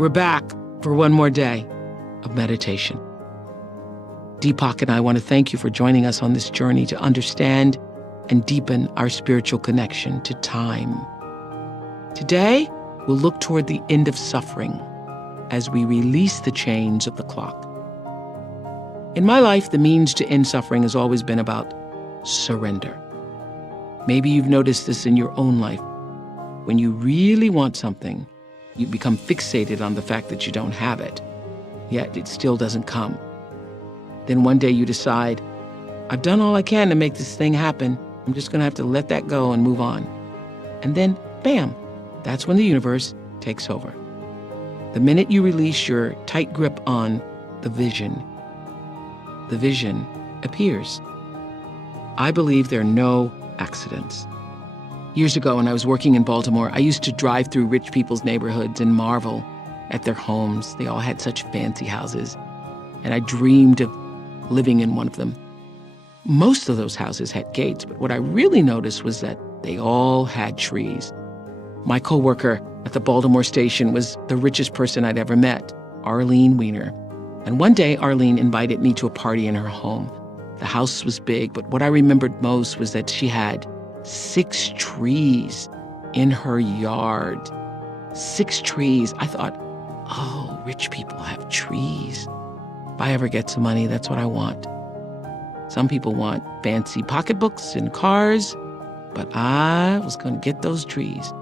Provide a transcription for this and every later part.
We're back for one more day of meditation. Deepak and I want to thank you for joining us on this journey to understand and deepen our spiritual connection to time. Today, we'll look toward the end of suffering as we release the chains of the clock. In my life, the means to end suffering has always been about surrender. Maybe you've noticed this in your own life. When you really want something, you become fixated on the fact that you don't have it, yet it still doesn't come. Then one day you decide, I've done all I can to make this thing happen. I'm just going to have to let that go and move on. And then, bam, that's when the universe takes over. The minute you release your tight grip on the vision appears. I believe there are no accidents. Years ago, when I was working in Baltimore, I used to drive through rich people's neighborhoods and marvel at their homes. They all had such fancy houses, and I dreamed of living in one of them. Most of those houses had gates, but what I really noticed was that they all had trees. My coworker at the Baltimore station was the richest person I'd ever met, Arlene Weiner. And one day, Arlene invited me to a party in her home. The house was big, but what I remembered most was that she had 6 trees in her yard. 6 trees. I thought, oh, rich people have trees. If I ever get some money, that's what I want. Some people want fancy pocketbooks and cars, but I was going to get those trees.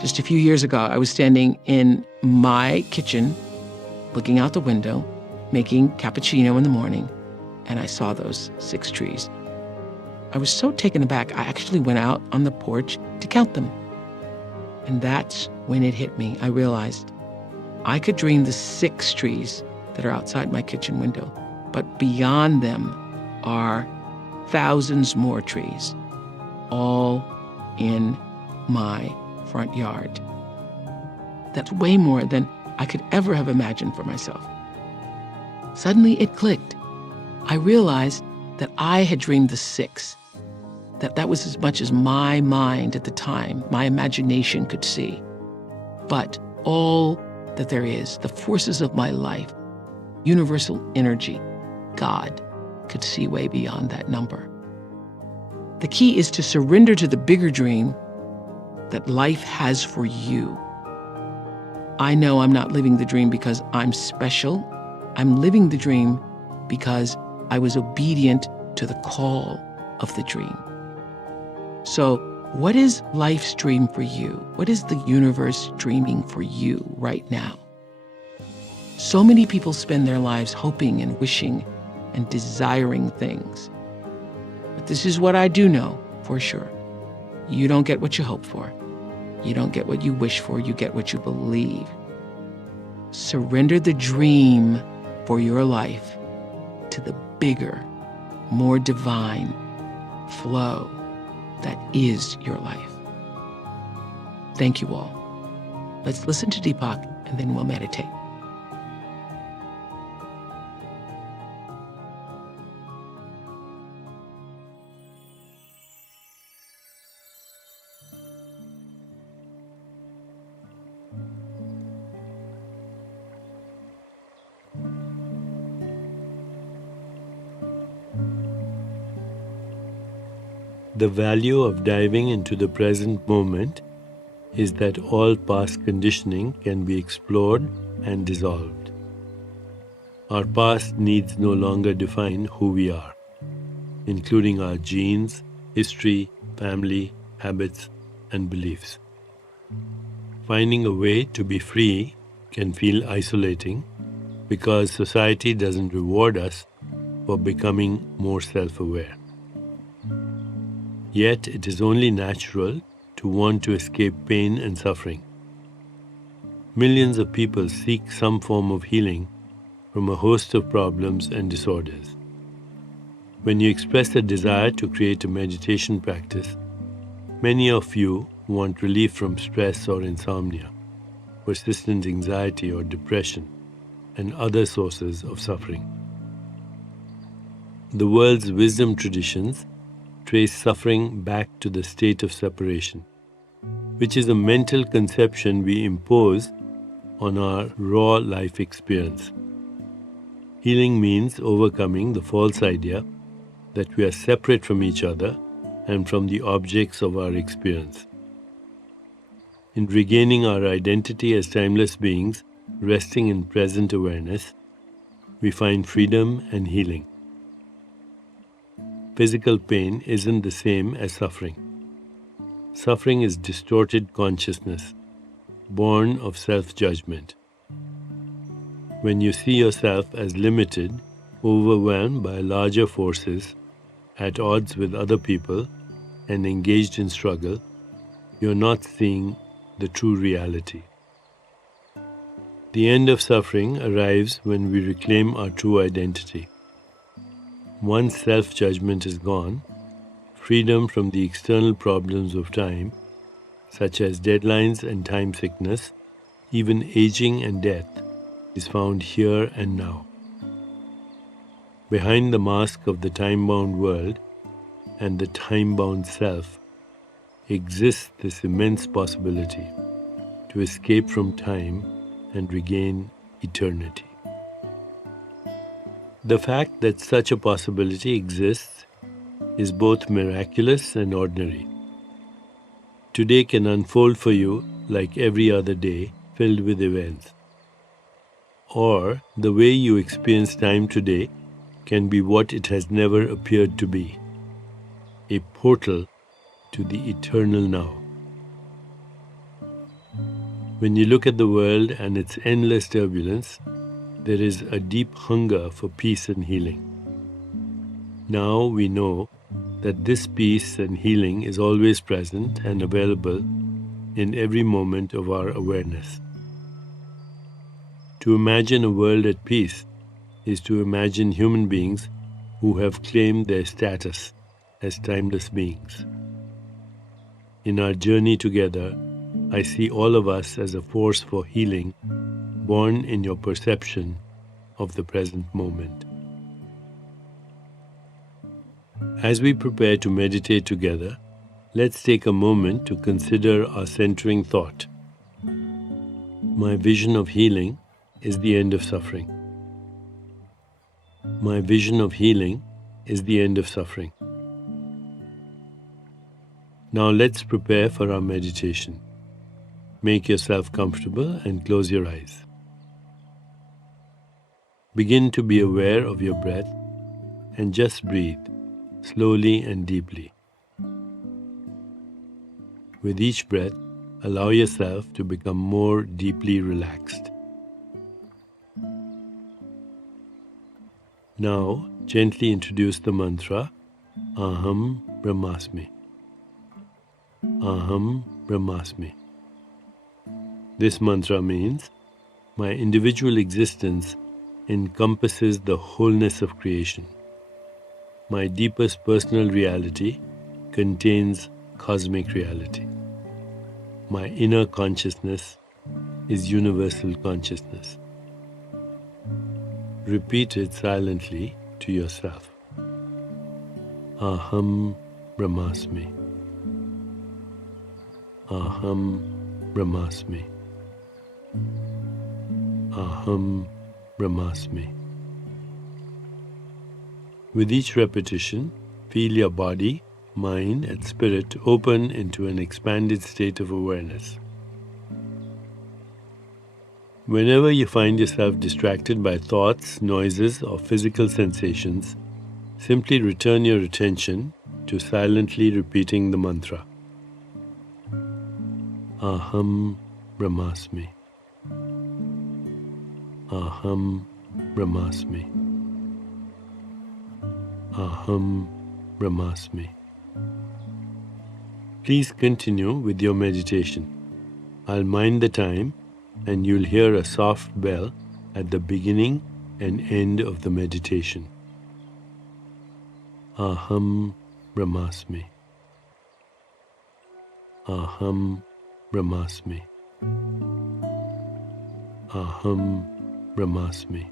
Just a few years ago, I was standing in my kitchen, looking out the window, making cappuccino in the morning, and I saw those 6 trees. I was so taken aback, I actually went out on the porch to count them. And that's when it hit me. I realized I could dream the 6 trees that are outside my kitchen window, but beyond them are thousands more trees, all in my front yard. That's way more than I could ever have imagined for myself. Suddenly it clicked. I realized that I had dreamed the 6, that was as much as my mind at the time, my imagination could see. But all that there is, the forces of my life, universal energy, God, could see way beyond that number. The key is to surrender to the bigger dream that life has for you. I know I'm not living the dream because I'm special. I'm living the dream because I was obedient to the call of the dream. So, what is life's dream for you? What is the universe dreaming for you right now? So many people spend their lives hoping and wishing and desiring things. But this is what I do know for sure. You don't get what you hope for. You don't get what you wish for. You get what you believe. Surrender the dream for your life to the bigger, more divine flow that is your life. Thank you all. Let's listen to Deepak and then we'll meditate. The value of diving into the present moment is that all past conditioning can be explored and dissolved. Our past needs no longer define who we are, including our genes, history, family, habits, and beliefs. Finding a way to be free can feel isolating because society doesn't reward us for becoming more self-aware. Yet it is only natural to want to escape pain and suffering. Millions of people seek some form of healing from a host of problems and disorders. When you express a desire to create a meditation practice, many of you want relief from stress or insomnia, persistent anxiety or depression, and other sources of suffering. The world's wisdom traditions trace suffering back to the state of separation, which is a mental conception we impose on our raw life experience. Healing means overcoming the false idea that we are separate from each other and from the objects of our experience. In regaining our identity as timeless beings, resting in present awareness, we find freedom and healing. Physical pain isn't the same as suffering. Suffering is distorted consciousness, born of self-judgment. When you see yourself as limited, overwhelmed by larger forces, at odds with other people, and engaged in struggle, you're not seeing the true reality. The end of suffering arrives when we reclaim our true identity. Once self-judgment is gone, freedom from the external problems of time, such as deadlines and time sickness, even aging and death, is found here and now. Behind the mask of the time-bound world and the time-bound self exists this immense possibility to escape from time and regain eternity. The fact that such a possibility exists is both miraculous and ordinary. Today can unfold for you like every other day, filled with events. Or the way you experience time today can be what it has never appeared to be, a portal to the eternal now. When you look at the world and its endless turbulence, there is a deep hunger for peace and healing. Now we know that this peace and healing is always present and available in every moment of our awareness. To imagine a world at peace is to imagine human beings who have claimed their status as timeless beings. In our journey together, I see all of us as a force for healing, born in your perception of the present moment. As we prepare to meditate together, let's take a moment to consider our centering thought. My vision of healing is the end of suffering. My vision of healing is the end of suffering. Now let's prepare for our meditation. Make yourself comfortable and close your eyes. Begin to be aware of your breath and just breathe slowly and deeply. With each breath, allow yourself to become more deeply relaxed. Now, gently introduce the mantra, Aham Brahmasmi. Aham Brahmasmi. This mantra means, my individual existence encompasses the wholeness of creation. My deepest personal reality contains cosmic reality. My inner consciousness is universal consciousness. Repeat it silently to yourself. Aham Brahmasmi. Aham Brahmasmi. Aham Brahmasmi. With each repetition, feel your body, mind, and spirit open into an expanded state of awareness. Whenever you find yourself distracted by thoughts, noises, or physical sensations, simply return your attention to silently repeating the mantra. Aham Brahmasmi. Aham Brahmasmi. Aham Brahmasmi. Please continue with your meditation. I'll mind the time and you'll hear a soft bell at the beginning and end of the meditation. Aham Brahmasmi. Aham Brahmasmi. Aham Brahmasmi.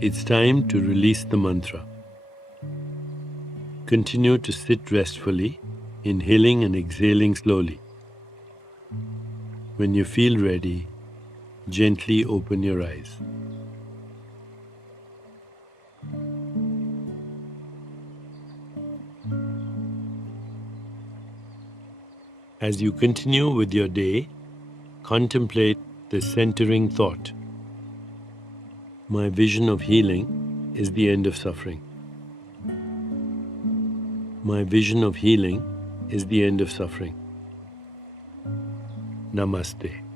It's time to release the mantra. Continue to sit restfully, inhaling and exhaling slowly. When you feel ready, gently open your eyes. As you continue with your day, contemplate the centering thought. My vision of healing is the end of suffering. My vision of healing is the end of suffering. Namaste.